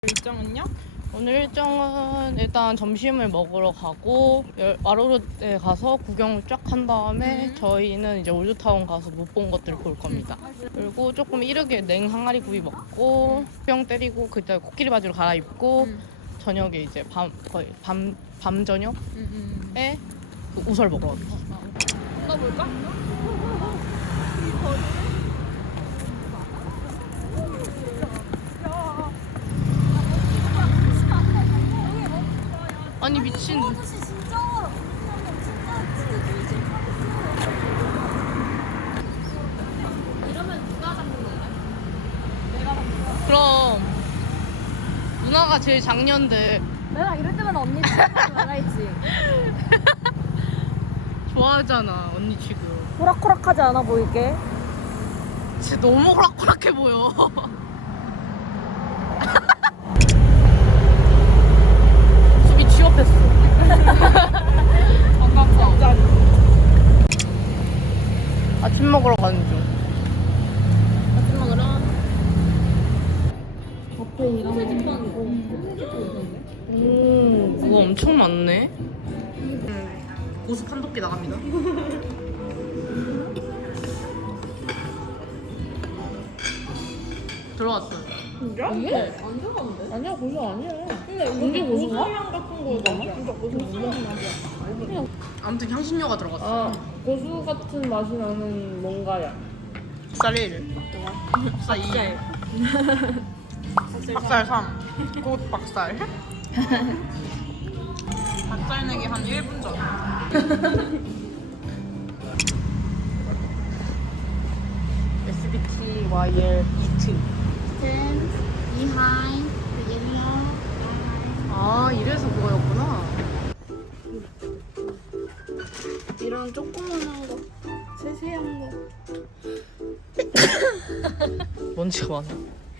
일정은요? 오늘 일정은 일단 점심을 먹으러 가고 와로르에 가서 구경을 쫙 한 다음에 저희는 이제 올드타운 가서 못 본 것들을 볼 겁니다. 그리고 조금 이르게 냉 항아리 구이 먹고 수영 때리고 그때 코끼리 바지로 갈아입고 저녁에 이제 거의 밤 저녁에 그 우설 먹으러 갑니다. 가볼까? 아니 미친. 아저씨 진짜 이러면 누가 잡는 건가요? 내가 잡는 거야? 그럼 누나가 제일 작년데 내가 이럴 때마다 언니 잡지 말라 했지. 좋아하잖아 언니 지금. 호락호락하지 않아 보이게. 진짜 너무 호락호락해 보여. 수비 취업했어. 반갑다. 아침 먹으러 가는 중. 아침 먹으러. 앞에 이런 소세지빵 그거 엄청 많네. 고수 판독기 나갑니다. 들어왔어요. 진짜? 네. 안 들어갔는데? 아니야, 고수 아니야. 근데 이게 고수가? 향 같은 거잖아. 진짜 고수 무슨 맛이야? 아무튼 향신료가 들어갔어. 아, 고수 같은 맛이 나는 뭔가야. 박살 1. 박살 2. 박살 3. 곧 박살. 박살 내기 한 1분 전. SBT YL 2층. Stand behind the yellow. 아, 이래서 그거였구나. 이런 조그만한 거, 세세한 거. 먼지가 많아.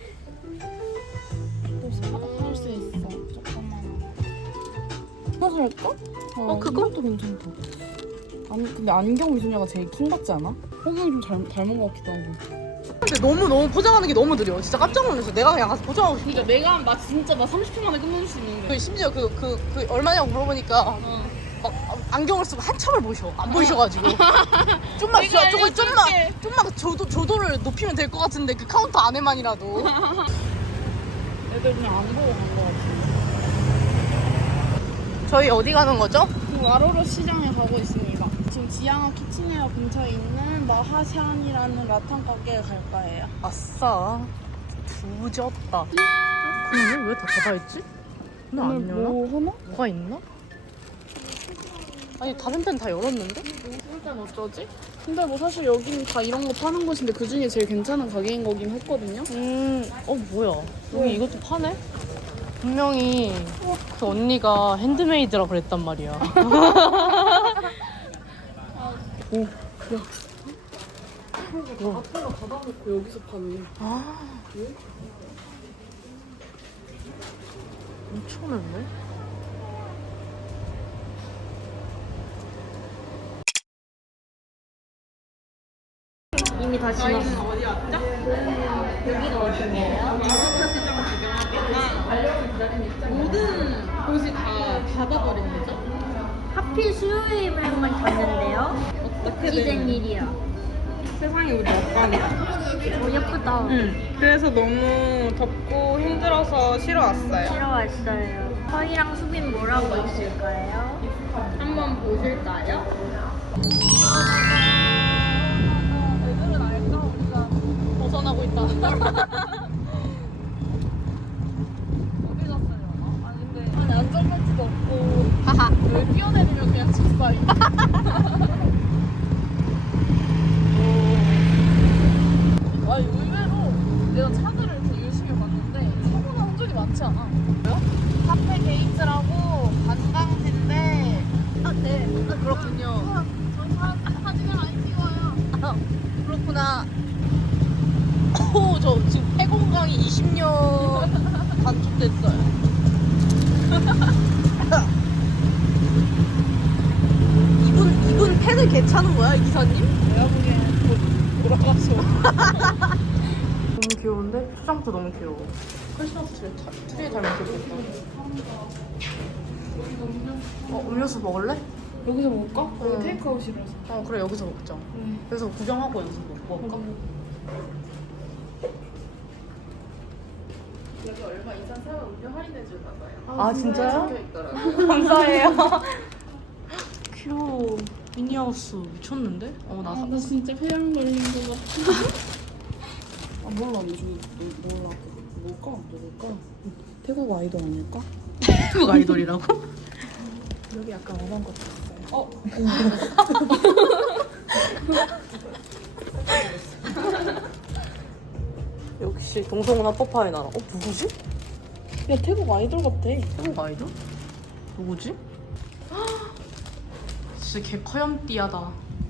할 수 있어. 조그만한 거. 하나 살까? 그것도 괜찮다. 아니 근데 안경 미소녀가 제일 킹 받지 않아? 호경이 좀 닮은 것 같기도 하고. 근데 너무 포장하는 게 너무 느려. 진짜 깜짝 놀랐어. 내가 그냥 가서 포장하고 싶어. 그러니까 내가 막 진짜 막 30분 만에 끝낼 수 있는 게. 심지어 그 얼마냐고 물어보니까 막 안경을 쓰고 한참을 보셔. 안 보이셔가지고. 좀만 조도를 높이면 될 것 같은데 그 카운터 안에만이라도. 애들 그냥 안 보고 간 것 같은데. 저희 어디 가는 거죠? 지금 와로로 시장에 가고 있습니다. 지금 지양아 키친웨어 근처에 있는 마하샨이라는 라탄 가게에 갈 거예요. 아싸. 부졌다. 그러네? 왜 다 닫아있지? 오늘 안 열나? 뭐 하나? 뭐가 있나? 아니 다른 데는 다 열었는데? 일단 어쩌지? 근데 뭐 사실 여기는 다 이런 거 파는 곳인데 그 중에 제일 괜찮은 가게인 거긴 했거든요. 뭐야? 여기 이것도 파네? 분명히 그 언니가 핸드메이드라 그랬단 말이야. 오, 그래. 앞에가 닫아놓고 여기서 파네. 아. 엄청 넓네. 이미 다 지났어. 어디 왔죠? 여기가 어딘데요? 시장 구경하다가 모든 곳이 다 닫아버린 거죠? 하필 수요일에만 갔는데요. 어떻게 어찌된 일이야. 세상이 우리 역광이야. 예쁘다. 그래서 너무 덥고 힘들어서 쉬러 왔어요. 쉬러 왔어요. 서희랑 수빈 뭐라고 있을까요? 한번 보실까요? 애들은 알까? 우리가 벗어나고 있다. 어디 갔어요? 아니 근데 아니 안전벨트도 없고 하하. 왜 뛰어내리면 그냥 직사이. 아 의외로 내가 차들을 이렇게 열심히 봤는데 사고 난 흔적이 많지 않아. 뭐요? 카페 게이트라고 관광지인데. 아, 네. 그렇군요. 저희 사진을 많이 찍어요. 그렇구나. 저 지금 폐건강이 20년 단축됐어요. 이분 폐는 괜찮은 거야, 이 기사님? 내가 보기엔 돌아갔어. 너무 귀여운데? 수장도 너무 귀여워. 크리스마스 트리 닮아서 좋겠다. 음료수 먹을래? 여기서 먹을까? 응. 여기 테이크아웃이라서. 그래 여기서 먹자. 그래서 구경하고 여기서 먹을까? 여기 얼마 이상 사면 음료 할인해 주나 봐요. 아 진짜요? 적혀있더라고요. 감사해요. 귀여워. 미니하우스 미쳤는데? 나 나 진짜 폐렴 걸린 거 같아. 아 몰라, 저기 몰라. 뭘까? 태국 아이돌 아닐까? 태국 아이돌이라고? 여기 약간 원한 것 같았어요. 역시 동성은 합법화의 나라. 누구지? 야 태국 아이돌 같아. 태국 아이돌? 누구지? 진짜 개 커염띠하다.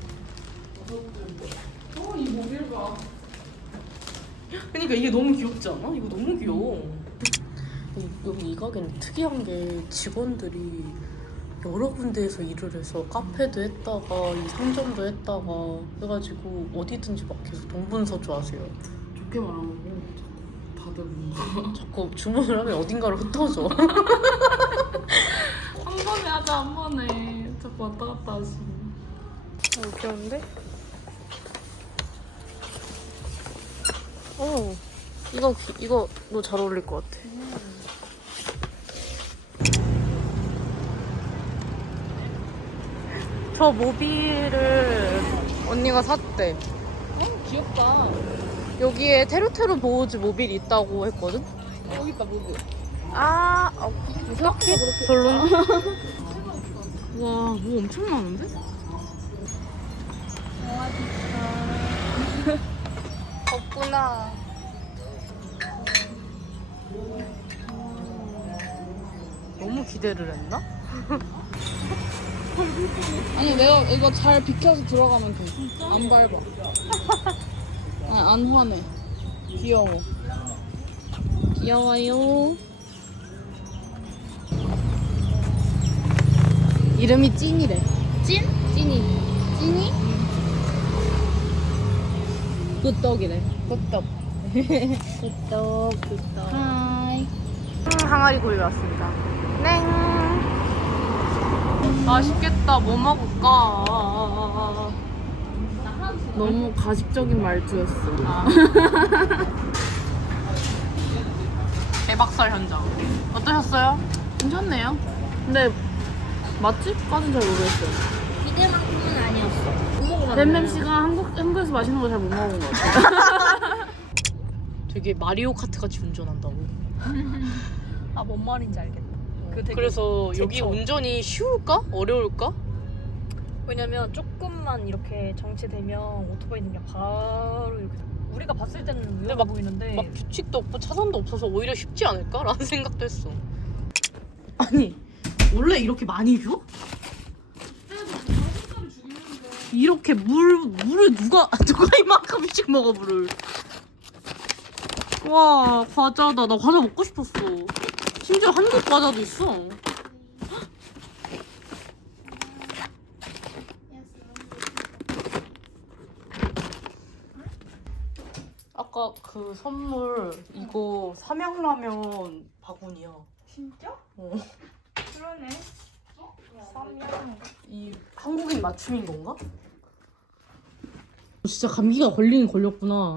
이 모빌 봐. 그러니까 이게 너무 귀엽지 않아? 이거 너무 귀여워. 여기 이 가게는 특이한 게 직원들이 여러 군데에서 일을 해서 카페도 했다가 이 상점도 했다가 해가지고 어디든지 막 계속 동분서주 하세요. 좋게 말하면 다들 뭔가 자꾸 주문을 하면 어딘가로 흩어져. 한 번에 하자 한 번에 자꾸 왔다 갔다 하시. 귀여운데? 이거 너 잘 어울릴 것 같아. 저 모빌을 언니가 샀대. 귀엽다. 여기에 테루테루 보호즈 모빌이 있다고 했거든? 여기 있다 모빌. 이렇게? 별로나? 와, 뭐 엄청 많은데? 덥구나. 너무 기대를 했나? 아니 내가 이거 잘 비켜서 들어가면 돼. 안 밟아. 안 화내. 귀여워. 귀여워요. 이름이 찐이래. 찐? 찐이. 찐이? 굿떡이래. 굿떡. 굿떡. 하이. 항아리 구이 왔습니다. 땡. 맛있겠다. 뭐 먹을까? 너무 가식적인 말투였어. 개박살 현장. 어떠셨어요? 괜찮네요. 근데 맛집까지는 잘 모르겠어요. 기대만큼은 아니었어. 댐댐 씨가 한국에서 맛있는 거 잘 못 먹은 것 같아요. 되게 마리오 카트 같이 운전한다고. 뭔 말인지 알겠다. 그래서 여기 제쳐. 운전이 쉬울까? 어려울까? 왜냐면 조금만 이렇게 정체되면 오토바이는 그냥 바로 이렇게 우리가 봤을 때는 위험해 막- 보이는데 막 규칙도 없고 차선도 없어서 오히려 쉽지 않을까? 라는 생각도 했어. 아니 원래 이렇게 많이 줘? 이렇게 물을 누가 이만큼씩 먹어 물을. 와 과자다. 나 과자 먹고 싶었어. 심지어 한국 과자도 있어. 아까 그 선물 이거 삼양라면 바구니야. 진짜? 어. 그러네. 이 한국인 맞춤인 건가? 진짜 감기가 걸리긴 걸렸구나.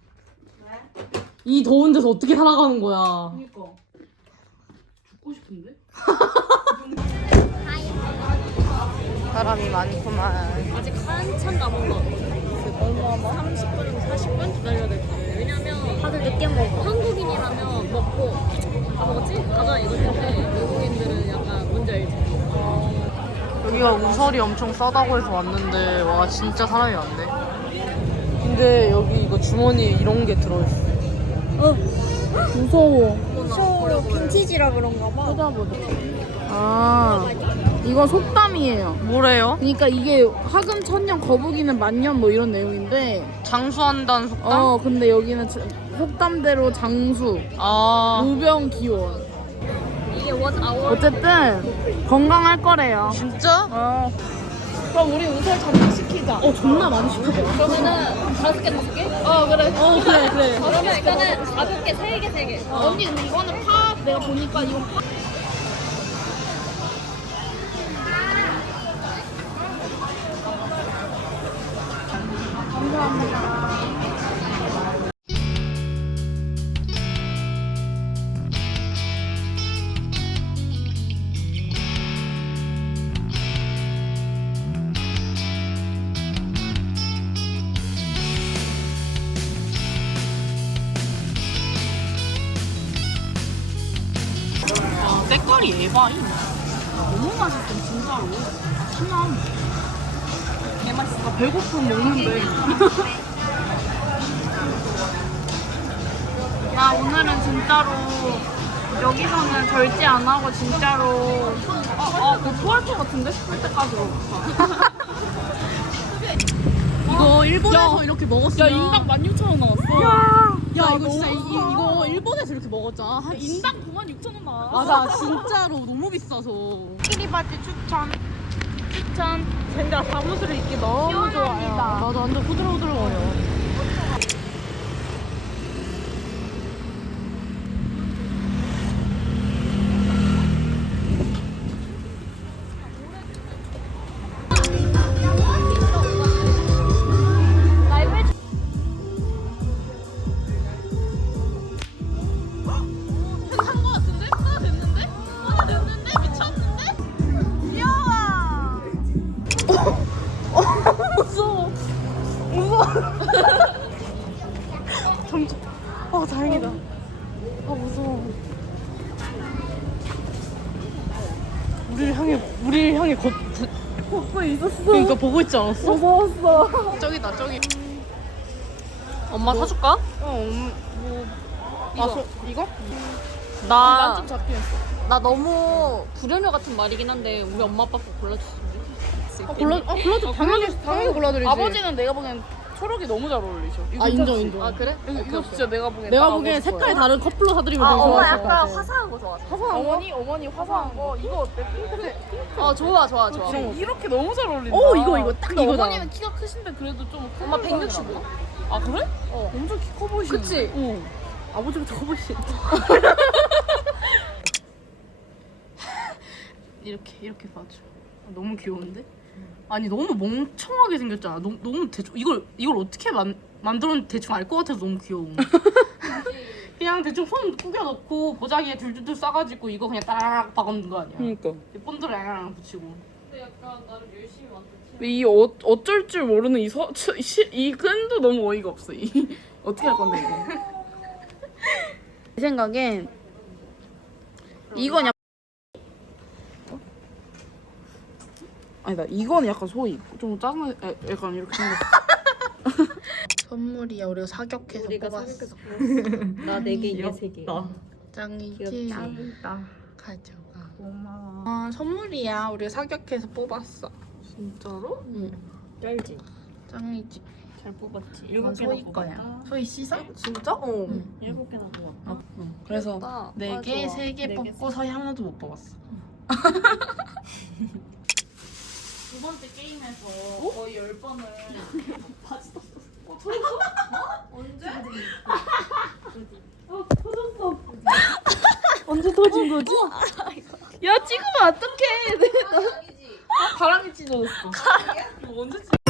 이 더운 데서 어떻게 살아가는 거야? 그니까 죽고 싶은데? 사람이 많구만. 아직 한참 남은 거 같아. 얼마 30분, 40분 기다려야 될 거예요. 왜냐면 다들 늦게 먹어. 한국인이라면 먹고 뭐지? 가자 이럴 텐데 외국인들은 약간 뭔지 알지? 여기가 우설이 엄청 싸다고 해서 왔는데 와 진짜 사람이 많네. 근데 여기 이거 주머니에 이런 게 들어있어. 무서워. 쇼 빈티지라 그런가 봐. 찾아보자. 아, 이거 속담이에요. 뭐래요? 그러니까 이게 하금 천년 거북이는 만년 뭐 이런 내용인데 장수한다는 속담? 근데 여기는 속담대로 장수, 아 무병 기원. 이게 what our 어쨌든 건강할 거래요. 진짜? 그럼 우리 우설 잔뜩 시키자. 존나 많이 시켜봐. 그러면은 5개 5개? 그래. 그래. 그러면 일단은 가볍게 3개. 언니 근데 이거는 파 내가 보니까 이거 파. 색깔이 에바이. 너무 맛있어 진짜로. 참나. 개맛있어. 배고픔 먹는데. 야 오늘은 진짜로 여기서는 절제 안 하고 진짜로 뭐 토할 것 같은데 싶을 때까지 먹었어. 이거 일본에서 이렇게 먹었으면. 야 인당 16,000원 나왔어. 야 이거 진짜 이거 일본에서 이렇게 먹었잖아. 인당 96,000원 나왔어. 맞아 진짜로 너무 비싸서. 키리바지 추천. 추천. 진짜 잠옷을 입기 너무 좋아요. 맞아 완전 후들후들거려. 다행이다. 무서워. 우리를 향해 보고 있었어. 그러니까 보고 있지 않았어? 무서웠어. 저기다 저기. 엄마 사줄까? 이거? 나 난좀 잡긴 했어. 나 너무 불효녀 같은 말이긴 한데 우리 엄마 아빠 꼭 골라주시면 골라줘. 당연히 골라드리지. 아버지는 내가 보기엔 초록이 너무 잘 어울리죠. 이거 아 인정 괜찮지? 인정. 아 그래? 이거 진짜 내가 보기엔 내가 딱 보기엔 아버지 색깔이 거야. 다른 커플로 사드리면 아 되게 엄마 좋아하실 것 약간 같아. 화사한 거 좋아하셔. 어머니 화사한 거 이거 어때? 좋아. 이렇게 너무 잘 어울린다. 이거 딱 근데 이거다. 어머니는 키가 크신데 그래도 좀 큰 엄마 걸로 165. 하나? 아 그래? 엄청 키 커 보이시네. 그치? 응. 아버지보다 커 보이시네. 이렇게 봐줘. 너무 귀여운데? 아니 너무 멍청하게 생겼잖아. 너무 대충 이걸 어떻게 만들었는지 대충 알 것 같아서 너무 귀여워. 그냥 대충 손 구겨 넣고 보자기에 줄줄줄 싸가지고 이거 그냥 따라락 박아놓는 거 아니야? 그러니까. 본드를 앙앙 붙이고. 근데 약간 나름 열심히 만들었지. 이 어쩔 줄 모르는 이 끈도 너무 어이가 없어. 어떻게 할 건데 이거? 제 생각엔 이건 약간 아니다. 이건 약간 소희. 좀 짜증나. 약간 이렇게 생겼어. 선물이야. 우리가 사격해서 우리가 뽑았어. 사격해서 뽑았어. 나 4개, 얘 3개. 짱이지. 짱이다. 가져가. 고마워. 선물이야. 우리가 사격해서 뽑았어. 진짜로? 응. 쩔지? 짱이지. 잘 뽑았지. 이건 7개나 소희 뽑았다. 거야. 소희 씻어? 진짜? 응. 7개나 뽑았다. 그래서 귀엽다. 4개, 좋아. 3개 네 개 뽑고 서희 하나도 못 뽑았어. 두 번째 게임에서 거의 10번을 언제 터진 거지? 야 찍으면 어떡해. 바람이 찢어졌어. 이거 언제